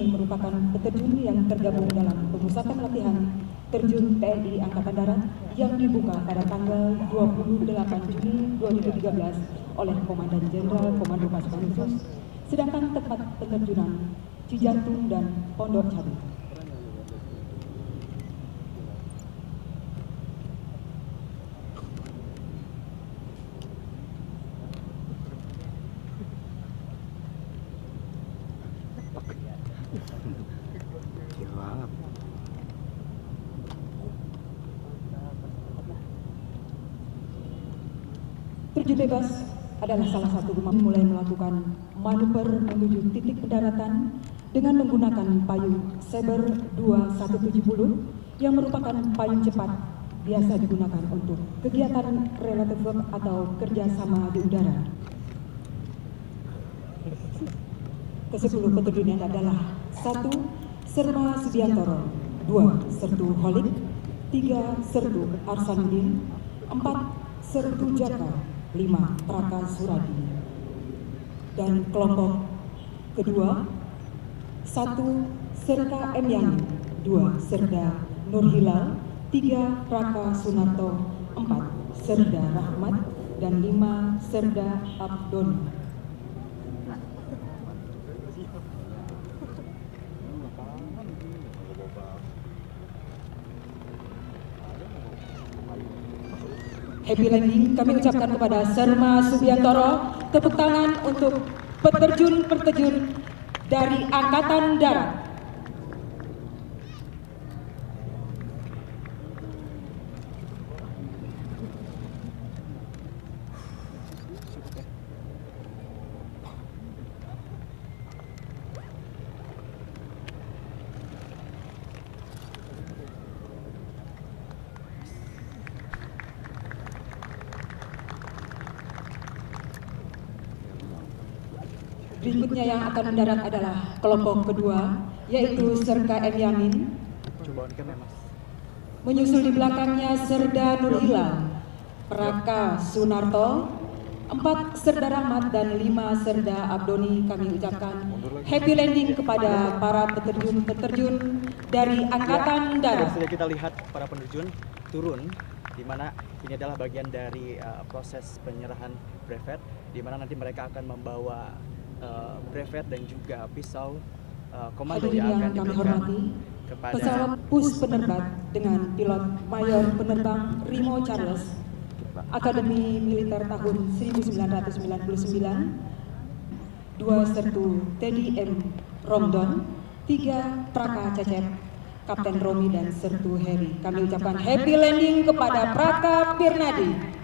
ini merupakan peterjun yang tergabung dalam pemusatan latihan terjun TNI Angkatan Darat yang dibuka pada tanggal 28 Juni 2013 oleh Komandan Jenderal Komando Pasukan Khusus, sedangkan tempat penerjunan Cijantung dan Pondok Cabe. Terjun bebas adalah salah satu rumah mulai melakukan manuver menuju titik pendaratan dengan menggunakan payung Saber 2170 yang merupakan payung cepat biasa digunakan untuk kegiatan relative work atau kerjasama di udara. Ke-10 peterjun adalah 1. Serma Subiantoro, 2. Sertu Holik, 3. Sertu Arsanuddin, 4. Sertu Jaka, 5. Praka Suradi. Dan kelompok kedua 1. Serka M. Yani, 2. Serda Nur Hilal, 3. Praka Sunarto, 4. Serda Rahmat, dan 5. Serda Abdon. Happy landing kami ucapkan kepada Serma Subiantoro. Tepuk tangan untuk peterjun-peterjun dari Angkatan Darat. Berikutnya yang akan mendarat adalah kelompok kedua, yaitu Serka M. Yamin. Menyusul di belakangnya Serda Nur Hilal, Praka Sunarto, 4 Serda Rahmat, dan 5 Serda Abdoni. Kami ucapkan happy landing kepada para peterjun-peterjun dari Angkatan Darat. Sudah kita lihat para penerjun turun, di mana ini adalah bagian dari proses penyerahan brevet, di mana nanti mereka akan membawa brevet dan juga pisau komando yang akan diberikan kepada pesawat pus penerbat dengan pilot mayor penerbang Rimo Charles, Akademi Militer tahun 1999, 2 Sertu Teddy M. Romdon, 3 Praka Cecep, Kapten Romi, dan Sertu Heri. Kami ucapkan happy landing kepada Praka Pirnadi.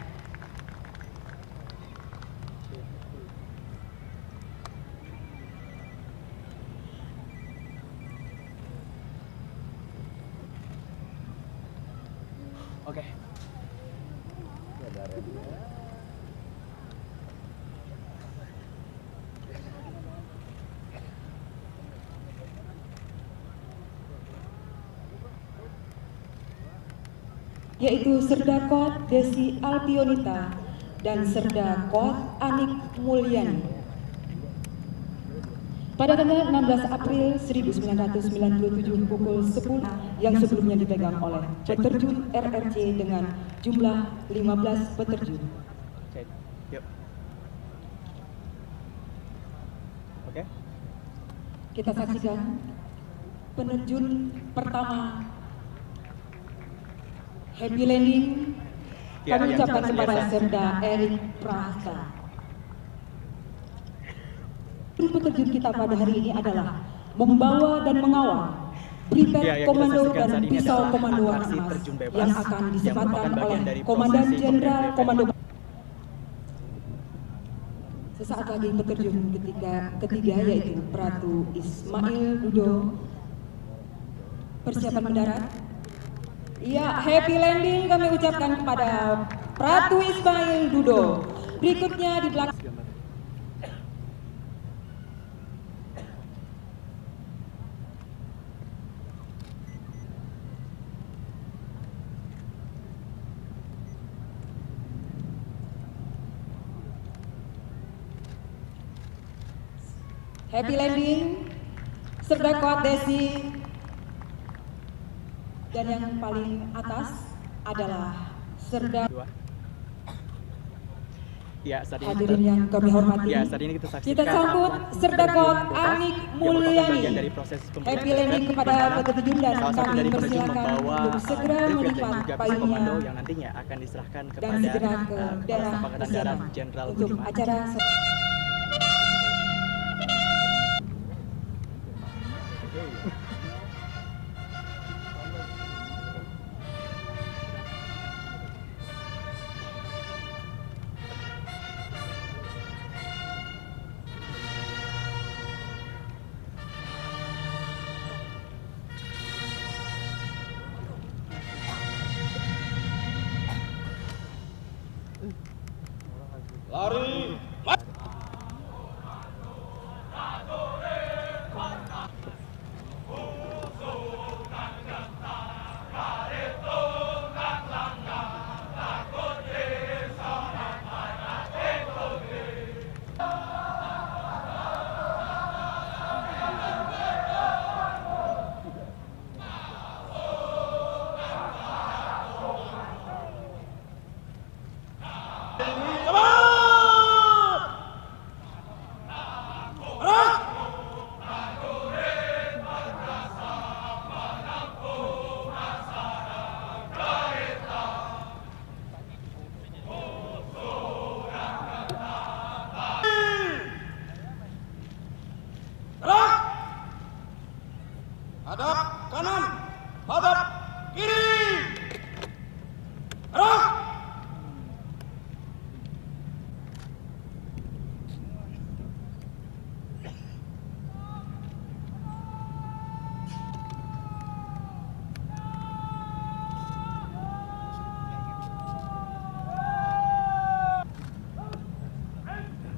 Oke. Yaitu Serda Kot Desi Alpionita dan Serda Kot Anik Mulyani. Pada tanggal 16 April 1997 pukul 10 yang sebelumnya dipegang oleh peterjun RRC dengan jumlah 15 peterjun. Oke, yuk. Oke. Kita saksikan penerjun pertama happy landing. Ya, Kami yang ucapkan seperti kepada biasa. Serda Erik Prahasta. Peterjun kita pada hari ini adalah membawa dan mengawal Brigade Ya, yang kita Komando saksikan dan saat ini Pisau adalah Komando atraksi Warna terjun bebas yang akan yang disempatkan merupakan bagian oleh dari Komandan prosesi Jenderal pemberian Komando. Sesaat lagi peterjun ketiga yaitu Pratu Ismail Dudo persiapan mendarat. Ya, happy landing kami ucapkan kepada Pratu Ismail Dudo. Berikutnya di belakang happy landing Serdakot Desi, dan yang paling atas adalah Serda. Ya, saat ini Hadirin yang kami hormati, saat ini kita saksikan kita sambut Serdakot Anik Mulyani. dari proses Happy landing kepada peterjun dan salah satu kami dari penerjun persilakan membawa untuk segera brigade dan melipat juga payungnya komando yang nantinya akan diserahkan dan kepada segera ke Kepala daerah Staf Angkatan Darat persiapan Jenderal untuk Budiman. acara. Lari. Hadap kanan, hadap kiri. Arah.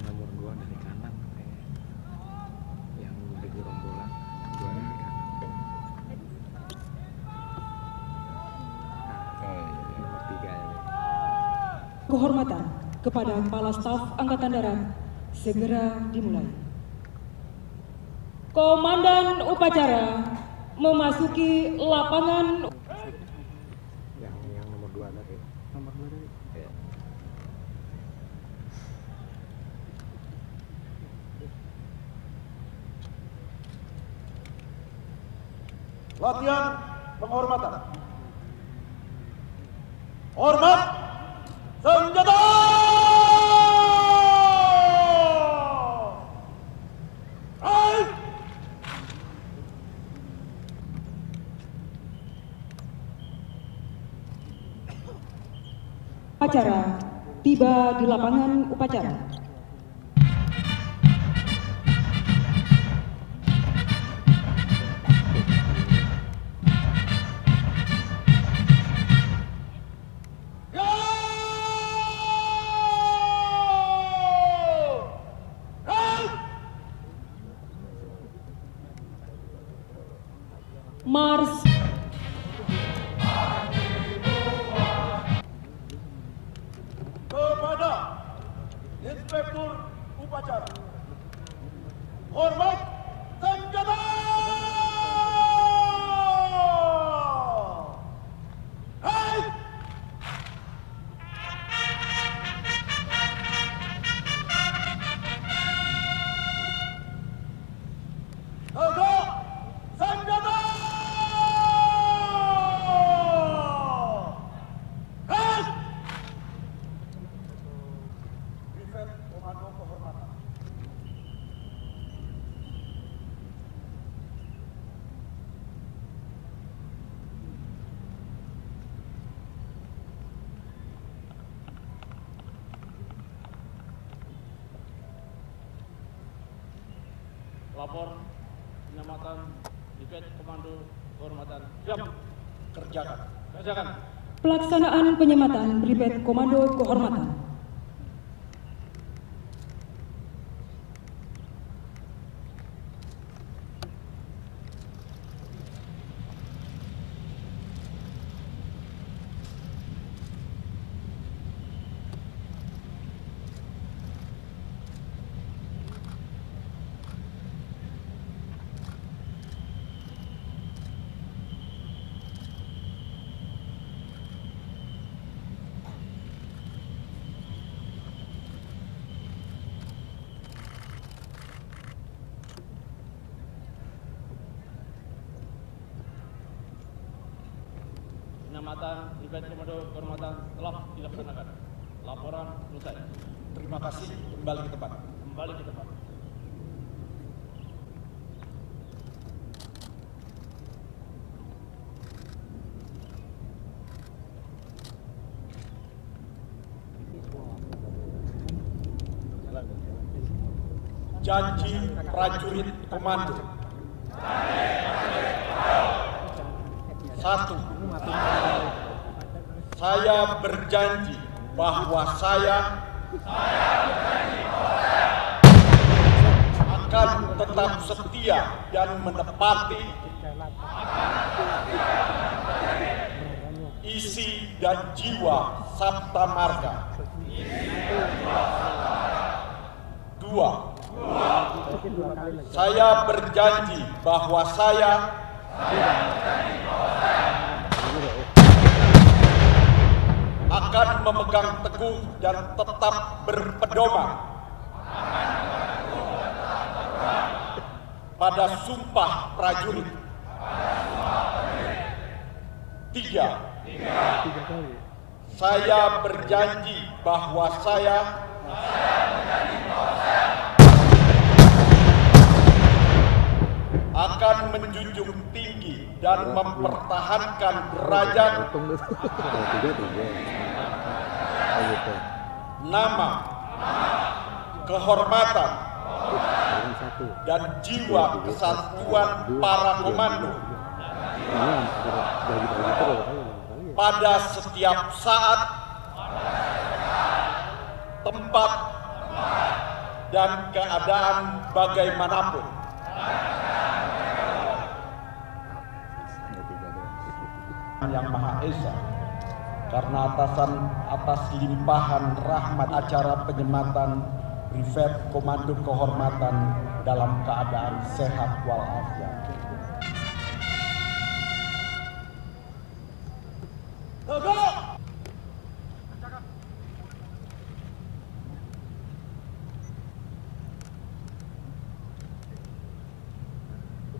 Nomor 2 dari kanan yang di gerombolan 2 dari kanan. Nomor 3 ya. Kehormatan kepada Kepala Staf Angkatan Darat segera dimulai. Komandan upacara memasuki lapangan. Yang nomor 2 tadi. Nomor 2 tadi. Ya. Latihan penghormatan. Hormat senjata. Right. Upacara tiba di lapangan upacara. Mars. Kepada Inspektur Upacara. Hormat senjata. Right. Tegak senjata. Right. Private Komando Kehormatan. Lapor penyelamatan Brigade Komando Kehormatan. Siap. Kerjakan. Kerjakan. Pelaksanaan penyematan Brigade Komando Kehormatan. penyelamatan Brigade Komando Kehormatan telah dilaksanakan. Laporan selesai. Terima kasih. Kembali ke tempat. Kembali ke tempat. Janji prajurit komando. 1. Saya berjanji bahwa saya akan tetap setia dan menepati isi dan jiwa Sabta Marga. 2. Saya berjanji bahwa saya akan memegang teguh dan tetap berpedoman pada sumpah prajurit. 3. Saya berjanji bahwa saya akan menjunjung tinggi dan mempertahankan derajat, nama, kehormatan, dan jiwa kesatuan para komando pada setiap saat, tempat, dan keadaan bagaimanapun. Yang Maha Esa, karena atas limpahan rahmat acara penyematan Brigade Komando Kehormatan dalam keadaan sehat walafiat.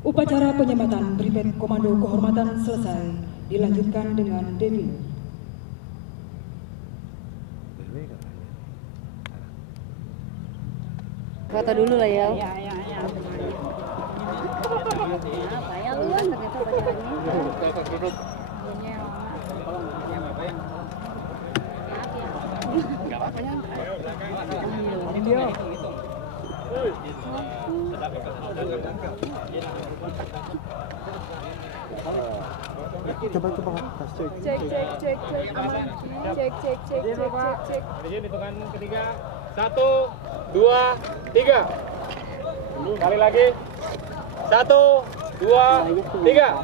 Upacara penyematan Brigade Komando Kehormatan selesai, dilanjutkan dengan defile. Foto dulu lah ya. Ya. Payah lu kan ternyata bacaannya. Enggak apa-apa ya. Video. Coba tas cek. Cek aman. Cek. Di sini hitungan ketiga. 1, 2, 3. Kali lagi. 1, 2, 3.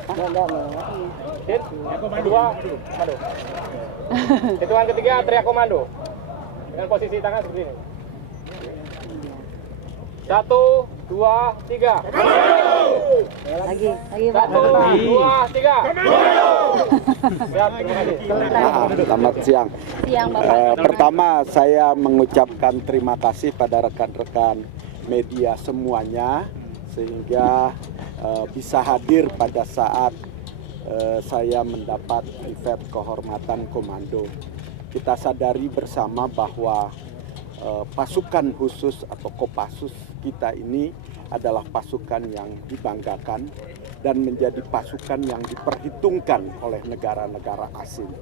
Hit. 2, komando. Hitungan ketiga teriak komando. Dengan posisi tangan seperti ini. 1, 2, 3. Lagi Pak. 1, 2, 3. Siap, terima kasih. Selamat siang. Siang Bapak. Pertama saya mengucapkan terima kasih pada rekan-rekan media semuanya sehingga bisa hadir pada saat saya mendapat Brigade Kehormatan Komando. Kita sadari bersama bahwa pasukan khusus atau Kopassus kita ini adalah pasukan yang dibanggakan dan menjadi pasukan yang diperhitungkan oleh negara-negara asing.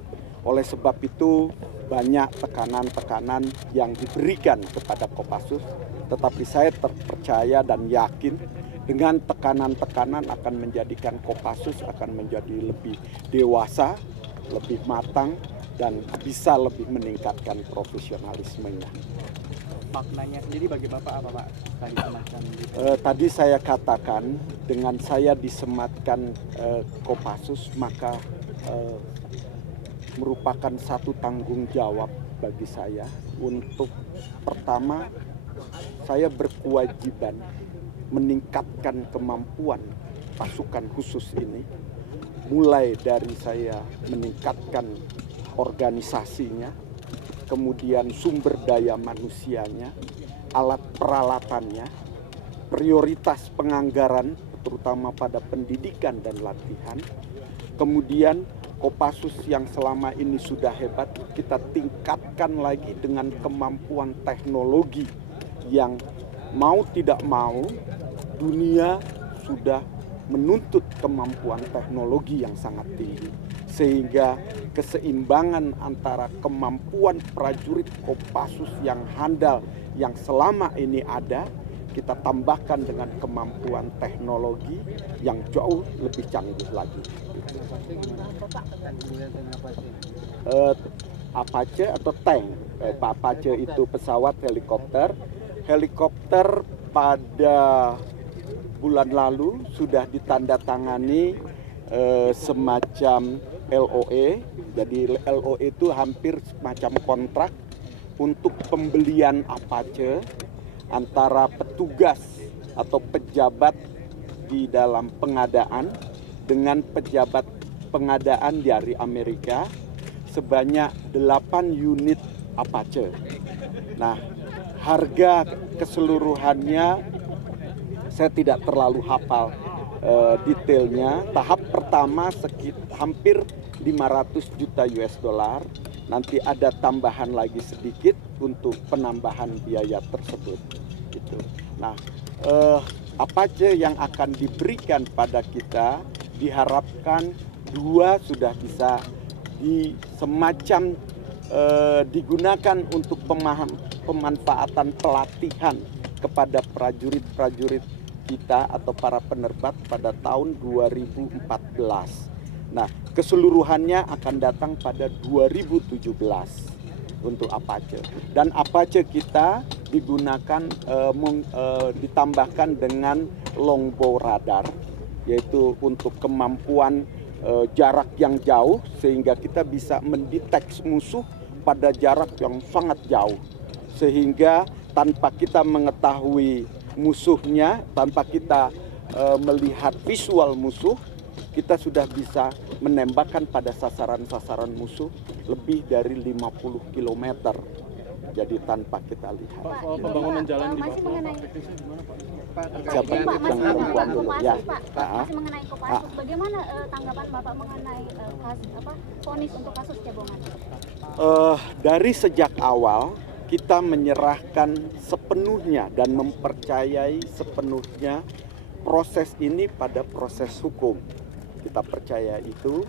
Oleh sebab itu banyak tekanan-tekanan yang diberikan kepada Kopassus, tetapi saya terpercaya dan yakin dengan tekanan-tekanan akan menjadikan Kopassus akan menjadi lebih dewasa, lebih matang, dan bisa lebih meningkatkan profesionalismenya. Maknanya sendiri bagi Bapak apa Pak? Tadi saya katakan dengan saya disematkan Kopassus maka merupakan satu tanggung jawab bagi saya untuk pertama saya berkewajiban meningkatkan kemampuan pasukan khusus ini, mulai dari saya meningkatkan organisasinya, kemudian sumber daya manusianya, alat peralatannya, prioritas penganggaran terutama pada pendidikan dan latihan, kemudian Kopassus yang selama ini sudah hebat, kita tingkatkan lagi dengan kemampuan teknologi yang mau tidak mau dunia sudah menuntut kemampuan teknologi yang sangat tinggi. Sehingga keseimbangan antara kemampuan prajurit Kopassus yang handal yang selama ini ada, kita tambahkan dengan kemampuan teknologi yang jauh lebih canggih lagi. Apache atau tank. Apache itu pesawat helikopter. Helikopter pada bulan lalu sudah ditandatangani semacam LOE. Jadi LOE itu hampir semacam kontrak untuk pembelian Apache antara petugas atau pejabat di dalam pengadaan dengan pejabat pengadaan dari Amerika sebanyak 8 unit Apache. Nah, harga keseluruhannya saya tidak terlalu hafal detailnya. Tahap pertama hampir 500 juta US dollar. Nanti ada tambahan lagi sedikit untuk penambahan biaya tersebut. Gitu. Nah, Apache yang akan diberikan pada kita diharapkan 2 sudah bisa semacam digunakan untuk pemanfaatan pelatihan kepada prajurit-prajurit kita atau para penerbang pada tahun 2014. Nah, keseluruhannya akan datang pada 2017 untuk Apache. Dan Apache kita digunakan ditambahkan dengan longbow radar, yaitu untuk kemampuan jarak yang jauh sehingga kita bisa mendeteksi musuh pada jarak yang sangat jauh. Sehingga tanpa kita mengetahui musuhnya, tanpa kita melihat visual musuh, kita sudah bisa menembakkan pada sasaran-sasaran musuh lebih dari 50 km. Jadi tanpa kita lihat. Pak, pembangunan jalan di masih mengenai Siapa yang perempuan dulu ya? Masih mengenai Kopassus, bagaimana tanggapan Bapak mengenai vonis untuk kasus cebongan? Dari sejak awal kita menyerahkan sepenuhnya dan mempercayai sepenuhnya proses ini pada proses hukum. Kita percaya itu,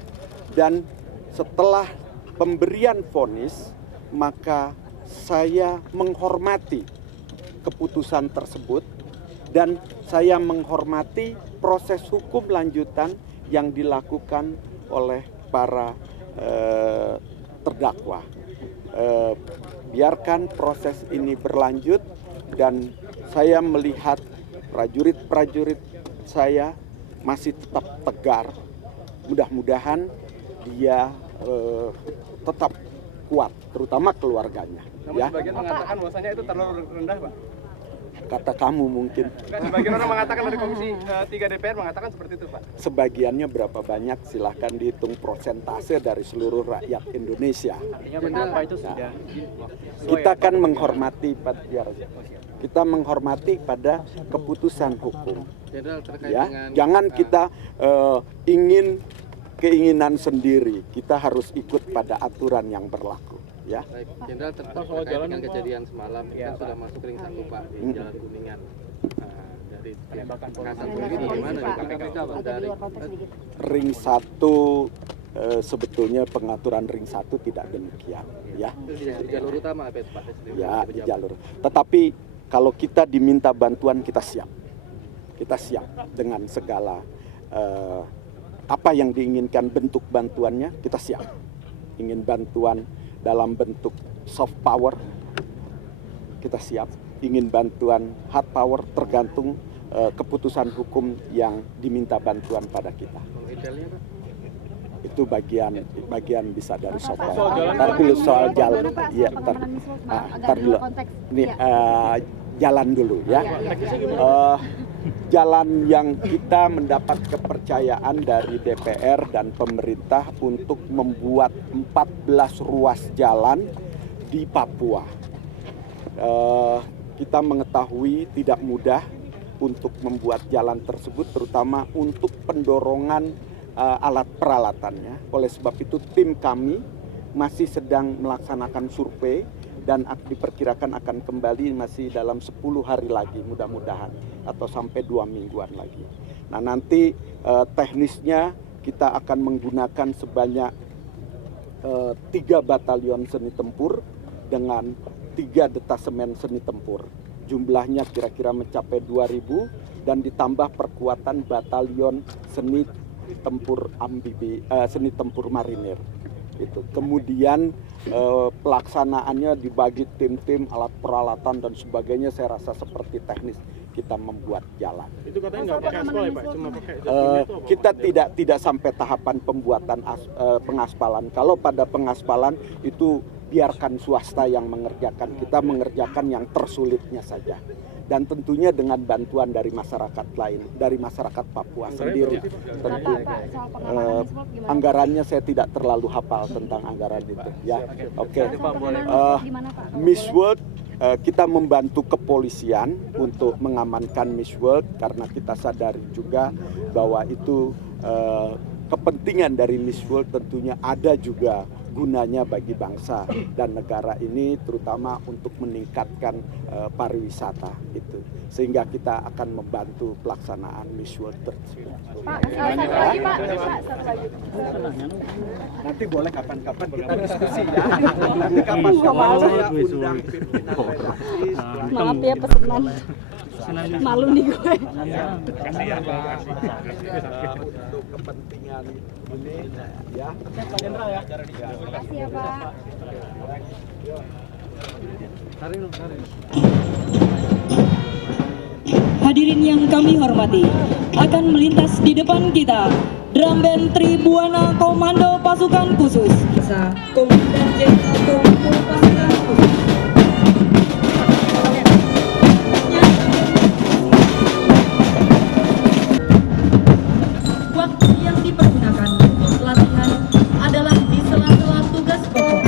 dan setelah pemberian vonis maka saya menghormati keputusan tersebut dan saya menghormati proses hukum lanjutan yang dilakukan oleh para terdakwa. Biarkan proses ini berlanjut dan saya melihat prajurit-prajurit saya masih tetap tegar. Mudah-mudahan dia tetap kuat, terutama keluarganya. Namun Ya, sebagian mengatakan bahwasanya itu terlalu rendah, Pak. kata kamu mungkin. Sebagian orang mengatakan dari Komisi 3 DPR mengatakan seperti itu, Pak. Sebagiannya berapa banyak silahkan dihitung persentase dari seluruh rakyat Indonesia. Artinya berapa itu sudah Kita kan menghormati pada keputusan hukum. Jenderal, terkait Ya, dengan jangan kita ingin keinginan sendiri. Kita harus ikut pada aturan yang berlaku. Ya. baik, Jenderal, terkait dengan kejadian semalam kan sudah masuk ring 1, Pak, di Jalan Kuningan. Dari penembakan Kasat sendiri gimana di KPK, Pak? Agak di Dari luar konteks sedikit. Ring 1 sebetulnya pengaturan ring 1 tidak demikian. Ya. itu di jalur utama, Pak. Ya, di jalur. Tetapi kalau kita diminta bantuan, kita siap. Kita siap dengan segala apa yang diinginkan bentuk bantuannya, kita siap. Ingin bantuan dalam bentuk soft power, kita siap. Ingin bantuan hard power, tergantung keputusan hukum yang diminta bantuan pada kita. Detailnya, Pak? Itu bagian bisa dari soft Pak, power. jalan. Ntar dulu soal jalan. Bagaimana, Pak, Iya, soal ntar. pengamanan Miswak, Pak? Agak Ntar di dulu. luar konteks. Ini Iya. jalan dulu ya. Jalan yang kita mendapat kepercayaan dari DPR dan pemerintah untuk membuat 14 ruas jalan di Papua. Kita mengetahui tidak mudah untuk membuat jalan tersebut, terutama untuk pendorongan alat peralatannya. Oleh sebab itu tim kami masih sedang melaksanakan survei dan diperkirakan akan kembali masih dalam 10 hari lagi mudah-mudahan atau sampai 2 mingguan lagi. Nah nanti teknisnya kita akan menggunakan sebanyak 3 batalion seni tempur dengan 3 detasemen seni tempur. Jumlahnya kira-kira mencapai 2.000 dan ditambah perkuatan batalion seni tempur seni tempur marinir. Itu. Kemudian pelaksanaannya dibagi tim-tim, alat peralatan dan sebagainya. Saya rasa seperti teknis kita membuat jalan. Itu katanya nggak pakai aspal ya Pak, cuma pakai kita tidak sampai tahapan pembuatan pengaspalan. Kalau pada pengaspalan itu biarkan swasta yang mengerjakan, kita mengerjakan yang tersulitnya saja. Dan tentunya dengan bantuan dari masyarakat lain, dari masyarakat Papua sendiri. Tentu anggarannya saya tidak terlalu hafal tentang anggaran itu. Ya, oke. Miss World kita membantu kepolisian untuk mengamankan Miss World karena kita sadari juga bahwa itu kepentingan dari Miss World tentunya ada juga gunanya bagi bangsa dan negara ini, terutama untuk meningkatkan pariwisata itu, sehingga kita akan membantu pelaksanaan Miss World tersebut. Pak, satu lagi Pak. Satu lagi. Nanti boleh kapan-kapan kita diskusi ya. Nanti kapan-kapan saya undang pimpinan redaksi. Maaf ya pesanan. Malu nih gue. Untuk kepentingan ini ya. Terima kasih ya Pak. Hadirin yang kami hormati, akan melintas di depan kita Drum Band Tribuana Komando Pasukan Khusus. Komandan Jenderal Komando Pasukan Khusus. Waktu yang dipergunakan untuk latihan adalah di sela-sela tugas pokok.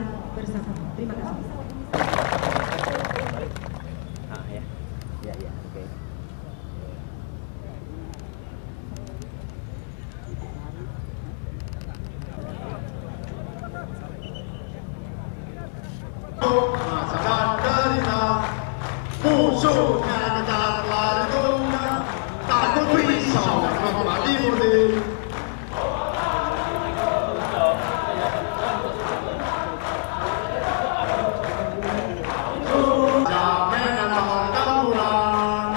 Mari bersama. Terima kasih. Masakan derita, musuhnya kejar lari tunggang, takut pisau yang mati murni. Jaminan pertempuran.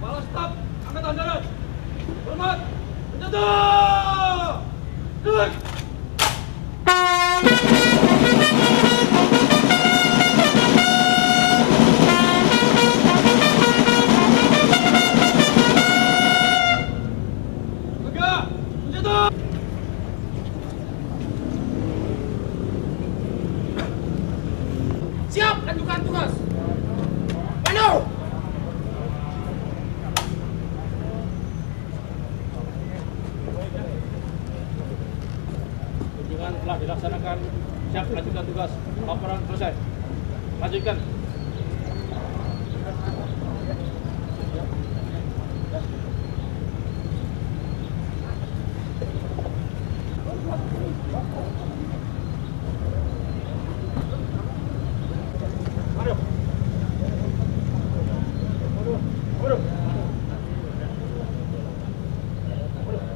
Balas stop, angkatan darat. Hormat, senjata. Duduk. Tegak, senjata. Siap, lanjutkan tugas. Manu. Kunjungan telah dilaksanakan. Siap, lanjutkan tugas. Laporan selesai. Lanjutkan.